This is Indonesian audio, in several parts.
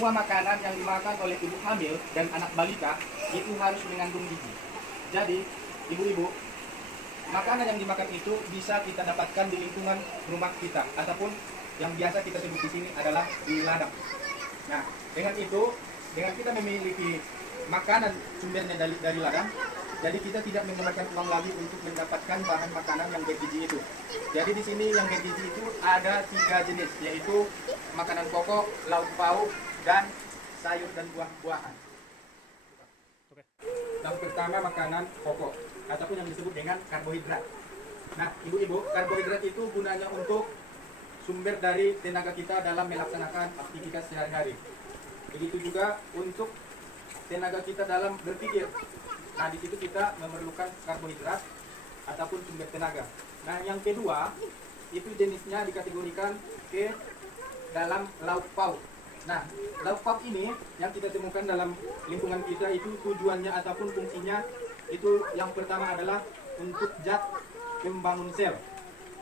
semua makanan yang dimakan oleh ibu hamil dan anak balita itu harus mengandung gizi. Jadi, ibu-ibu, makanan yang dimakan itu bisa kita dapatkan di lingkungan rumah kita ataupun yang biasa kita sebut di sini adalah di ladang. Nah, dengan itu, dengan kita memiliki makanan sumbernya dari ladang, jadi kita tidak menggunakan uang lagi untuk mendapatkan bahan makanan yang bergizi itu. Jadi di sini yang bergizi itu ada 3 jenis, yaitu makanan pokok, lauk pauk, dan sayur dan buah-buahan. Yang pertama makanan pokok ataupun yang disebut dengan karbohidrat. Nah, ibu-ibu, karbohidrat itu gunanya untuk sumber dari tenaga kita dalam melaksanakan aktivitas sehari-hari. Begitu juga untuk tenaga kita dalam berpikir. Nah, di situ kita memerlukan karbohidrat ataupun sumber tenaga. Nah, yang kedua, itu jenisnya dikategorikan ke dalam lauk pauk. Nah, lauk pauk ini yang kita temukan dalam lingkungan kita itu tujuannya ataupun fungsinya itu yang pertama adalah untuk zat pembangun sel.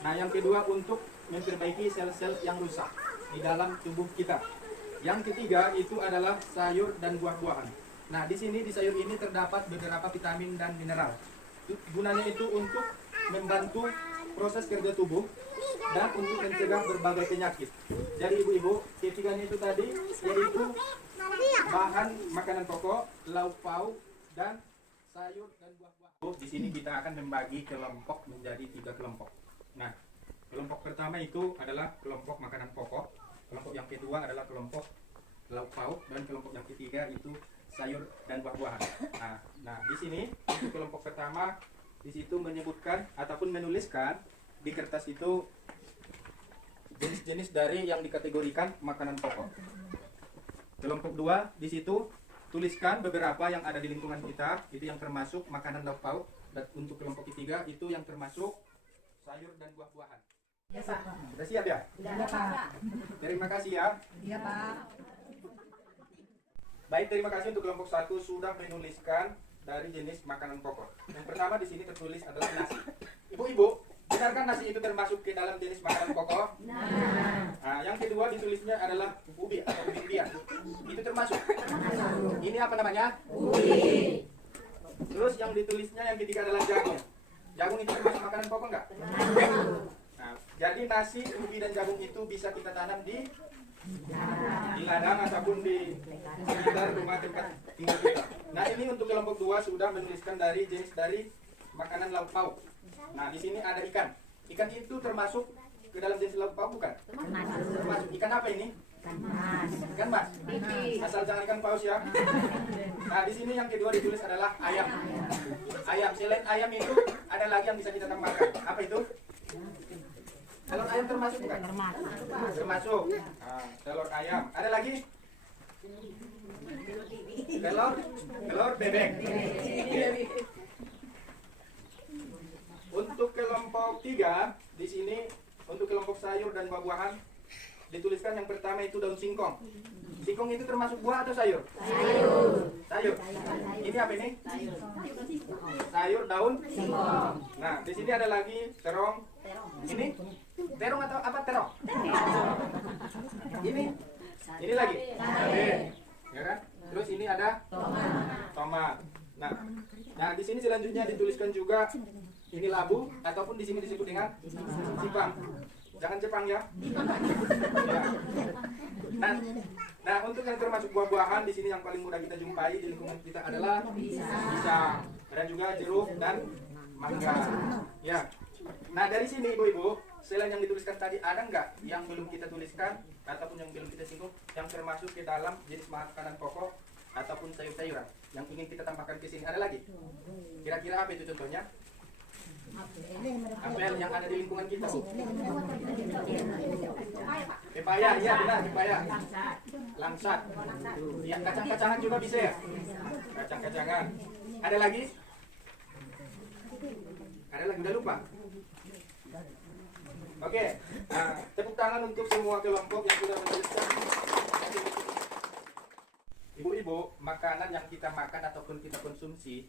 Nah, yang kedua untuk memperbaiki sel-sel yang rusak di dalam tubuh kita. Yang ketiga itu adalah sayur dan buah-buahan. Nah, di sini di sayur ini terdapat beberapa vitamin dan mineral. Gunanya itu untuk membantu proses kerja tubuh dan untuk mencegah berbagai penyakit. Jadi ibu-ibu, ketiganya itu tadi yaitu bahan makanan pokok, lauk pauk, dan sayur dan buah-buahan. Di sini kita akan membagi kelompok menjadi 3 kelompok. Nah, kelompok pertama itu adalah kelompok makanan pokok. Kelompok yang kedua adalah kelompok lauk pauk, dan kelompok yang ketiga itu sayur dan buah-buahan. Nah, di sini untuk kelompok pertama di situ menyebutkan ataupun menuliskan di kertas itu jenis-jenis dari yang dikategorikan makanan pokok. Kelompok 2 di situ tuliskan beberapa yang ada di lingkungan kita, itu yang termasuk makanan lauk pauk, dan untuk kelompok ketiga itu yang termasuk sayur dan buah-buahan. Ya, Pak. Sudah siap ya? Iya, Pak. Terima kasih ya. Iya, Pak. Baik, terima kasih untuk kelompok 1 sudah menuliskan dari jenis makanan pokok. Yang pertama di sini tertulis adalah nasi. Ibu-ibu, benarkah nasi itu termasuk ke dalam jenis makanan pokok? Nah, yang kedua ditulisnya adalah ubi atau ubi ubian. Itu termasuk. Ini apa namanya? Ubi. Terus yang ditulisnya yang ketiga adalah jagung. Jagung itu termasuk makanan pokok enggak? Nah, jadi nasi, ubi dan jagung itu bisa kita tanam di ladang ataupun di sekitar rumah tempat tinggal kita. Nah, ini untuk kelompok 2 sudah menuliskan dari jenis dari makanan lauk pauk. Nah, di sini ada ikan. Ikan itu termasuk ke dalam jenis lauk pauk bukan? Termasuk. Ikan apa ini? Ikan mas. Asal jangan ikan paus ya. Nah, di sini yang kedua ditulis adalah ayam. Ayam. Selain ayam itu ada lagi yang bisa kita tambahkan. Apa itu? Telur ayam termasuk bukan? Termasuk. Nah, telur ayam. Ada lagi? Telur bebek. Untuk kelompok 3 di sini untuk kelompok sayur dan buah-buahan dituliskan yang pertama itu daun singkong. Singkong itu termasuk buah atau sayur? Sayur. Ini apa ini? Sayur daun singkong. Nah, di sini ada lagi terong. Ini terong atau apa terong? Ini lagi. Ya kan? Terus ini ada tomat. Nah, di sini selanjutnya dituliskan juga ini labu ataupun di sini disebut dengan sipang. Jangan Jepang ya. Nah, untuk yang termasuk buah-buahan di sini yang paling mudah kita jumpai di lingkungan kita adalah pisang, dan juga jeruk dan mangga. Ya. Nah, dari sini ibu-ibu, selain yang dituliskan tadi ada nggak yang belum kita tuliskan ataupun yang belum kita singgung yang termasuk ke dalam jenis makanan pokok ataupun sayur-sayuran yang ingin kita tambahkan ke sini? Ada lagi? Kira-kira apa itu contohnya? Apel yang ada di lingkungan kita. Pepaya, iya benar, pepaya. Langsat. Ya, kacang-kacangan juga bisa ya? Kacang-kacangan. Ada lagi? Ada lagi, udah lupa? Oke, nah, tepuk tangan untuk semua kelompok yang sudah menuliskan. Ibu-ibu, makanan yang kita makan ataupun kita konsumsi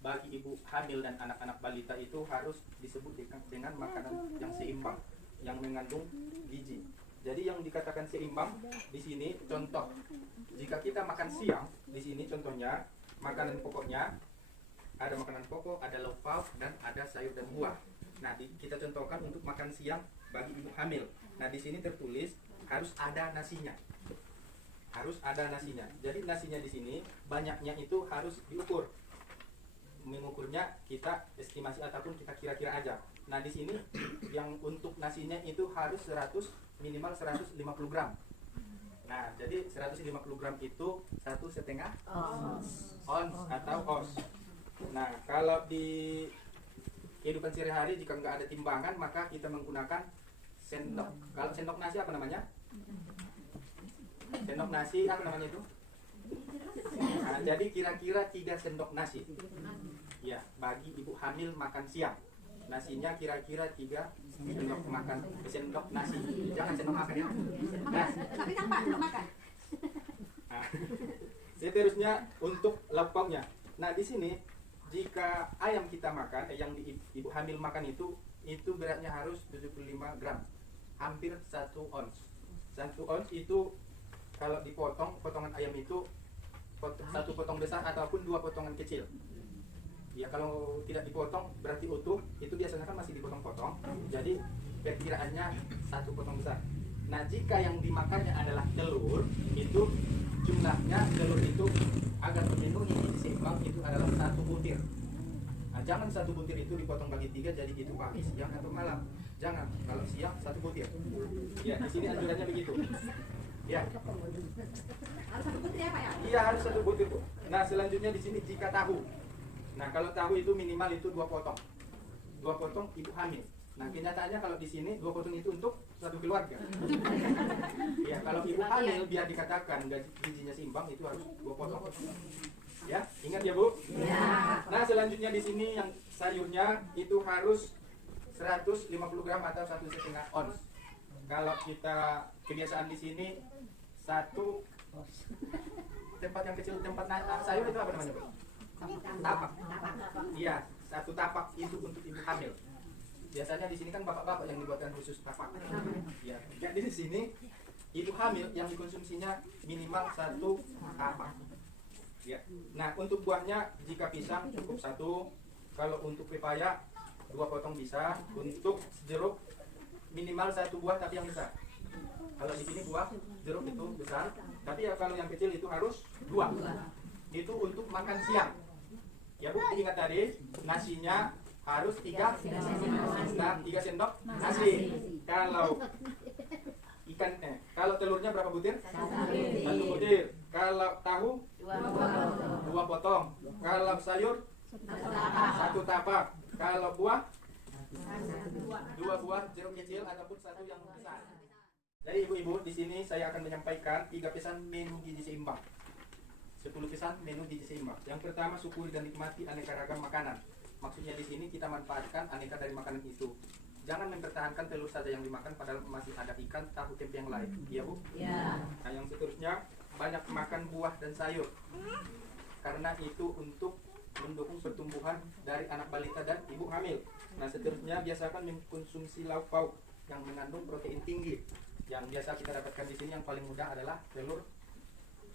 bagi ibu hamil dan anak-anak balita itu harus disebut dengan makanan yang seimbang, yang mengandung gizi. Jadi yang dikatakan seimbang di sini contoh, jika kita makan siang di sini contohnya makanan pokoknya ada makanan pokok, ada lauk pauk dan ada sayur dan buah. Nah, kita contohkan untuk makan siang bagi ibu hamil. Nah, di sini tertulis harus ada nasinya. Harus ada nasinya. Jadi nasinya di sini banyaknya itu harus diukur. Mengukurnya kita estimasi ataupun kita kira-kira aja. Nah, di sini yang untuk nasinya itu harus minimal 150 gram. Nah, jadi 150 gram itu 1,5 ons atau os. Nah, kalau di kehidupan sehari-hari jika nggak ada timbangan maka kita menggunakan sendok. Kalau sendok nasi apa namanya? Sendok nasi apa namanya itu? Nah, jadi kira-kira 3 sendok nasi. Ya, bagi ibu hamil makan siang. Nasinya kira-kira 3 sendok nasi. Jangan sendok makan ya. Nah, Tapi tanpa sendok makan. nah, seterusnya untuk lauk pauknya. Nah, di sini jika ayam kita makan, yang ibu hamil makan itu beratnya harus 75 gram, hampir 1 ons. 1 ons itu kalau dipotong, potongan ayam itu 1 potong besar ataupun 2 potongan kecil. Ya, kalau tidak dipotong berarti utuh, itu biasanya kan masih dipotong-potong. Jadi perkiraannya 1 potong besar. Nah, jika yang dimakannya adalah telur, itu jumlahnya telur itu agar memenuhi seimbang itu adalah 1 butir. Nah, jangan 1 butir itu dipotong bagi 3 jadi itu pagi, siang atau malam. Jangan, kalau siang 1 butir. Ya, di sini anjurannya begitu. Ya. Harus 1 butir ya Pak ya? Iya, harus 1 butir, Bu. Nah, selanjutnya di sini jika tahu. Nah, kalau tahu itu minimal itu 2 potong. 2 potong ibu hamil. Nah, kenyataannya kalau di sini 2 potong itu untuk 1 keluarga. Ya, kalau ibu hamil biar dikatakan gizinya seimbang itu harus 2 potong. Ya, ingat ya, Bu? Ya. Nah, selanjutnya di sini yang sayurnya itu harus 150 gram atau 1,5 ons. Kalau kita kebiasaan di sini satu tempat yang kecil, tempat sayur itu apa namanya, Bu? Tapak. Iya, 1 tapak itu untuk ibu hamil. Biasanya di sini kan bapak-bapak yang dibuatkan khusus tapak. Ya, jadi di sini ibu hamil yang dikonsumsinya minimal 1 tapak. Ya. Nah, untuk buahnya jika pisang cukup 1. Kalau untuk pepaya 2 potong bisa. Untuk jeruk minimal 1 buah tapi yang besar. Kalau di sini buah jeruk itu besar, tapi ya kalau yang kecil itu harus 2. Itu untuk makan siang. Ya, Bu, ingat tadi nasinya harus 3 sendok nasi. Kalau kalau telurnya berapa butir? 1 butir. Kalau tahu 2 potong. Kalau sayur 1 tapak. Kalau buah 2 buah jeruk kecil ataupun 1 yang besar. Jadi ibu-ibu di sini saya akan menyampaikan 3 pesan menu gizi seimbang. 10 pesan menu gizi seimbang. Yang pertama, syukuri dan nikmati aneka ragam makanan. Maksudnya di sini kita manfaatkan aneka dari makanan itu. Jangan mempertahankan telur saja yang dimakan padahal masih ada ikan, tahu, tempe yang lain. Iya, Bu? Ya. Nah, yang seterusnya, banyak makan buah dan sayur. Karena itu untuk mendukung pertumbuhan dari anak balita dan ibu hamil. Nah, seterusnya biasakan mengkonsumsi lauk pauk yang mengandung protein tinggi. Yang biasa kita dapatkan di sini yang paling mudah adalah telur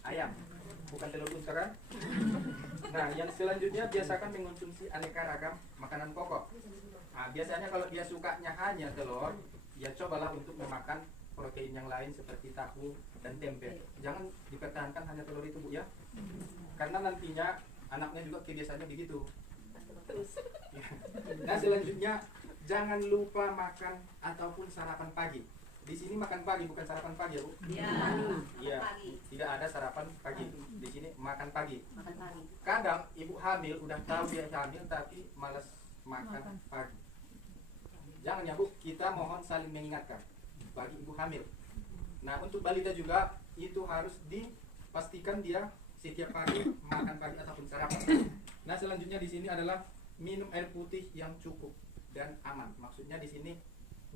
ayam, bukan telur unta kan? Nah, yang selanjutnya biasakan mengkonsumsi aneka ragam makanan pokok. Nah, biasanya kalau dia sukanya hanya telur, ya cobalah untuk memakan protein yang lain seperti tahu dan tempe. Jangan dipertahankan hanya telur itu, Bu, ya. Karena nantinya anaknya juga kebiasaannya begitu. Ya. Nah, selanjutnya jangan lupa makan ataupun sarapan pagi. Di sini makan pagi bukan sarapan pagi, ya, Bu? Iya. Iya. Tidak ada sarapan pagi. Di sini makan pagi. Makan pagi. Kadang ibu hamil udah tahu dia hamil tapi malas makan pagi. Jangan ya, Bu, kita mohon saling mengingatkan bagi ibu hamil. Nah, untuk balita juga itu harus dipastikan dia setiap pagi makan pagi ataupun sarapan. Nah, selanjutnya di sini adalah minum air putih yang cukup dan aman. Maksudnya di sini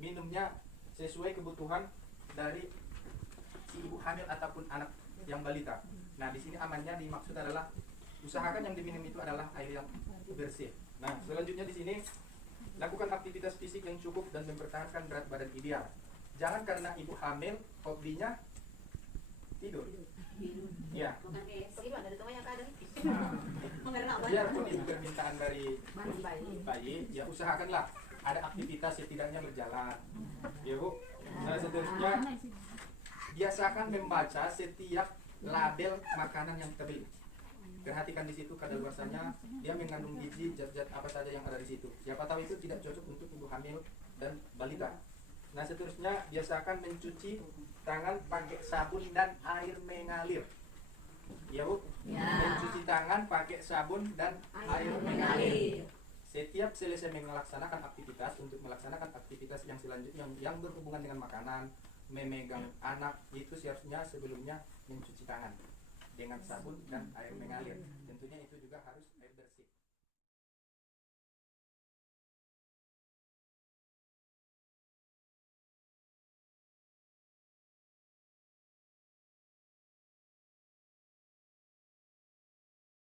minumnya sesuai kebutuhan dari si ibu hamil ataupun anak yang balita. Nah, di sini amannya dimaksud adalah usahakan yang diminum itu adalah air yang bersih. Nah, selanjutnya di sini lakukan aktivitas fisik yang cukup dan mempertahankan berat badan ideal. jangan karena ibu hamil hobinya tidur. Ya. Bukan kayak si Iwan, ada teman yang kadang Nah, mengerak biarpun itu permintaan dari bayi. bayi, ya usahakanlah ada aktivitas setidaknya berjalan. Ya Bu. Nah, seterusnya biasakan membaca setiap label makanan yang terbeli. Perhatikan di situ kadaluarsanya, dia mengandung gizi, zat-zat apa saja yang ada di situ. Siapa tahu itu tidak cocok untuk ibu hamil dan balita. Nah, seterusnya biasakan mencuci tangan pakai sabun dan air mengalir. Ya Bu, Ya. mencuci tangan pakai sabun dan air mengalir. Setiap selesai melaksanakan aktivitas, untuk melaksanakan aktivitas yang selanjutnya yang berhubungan dengan makanan, memegang anak, itu seharusnya sebelumnya mencuci tangan dengan sabun dan air mengalir. Tentunya itu juga harus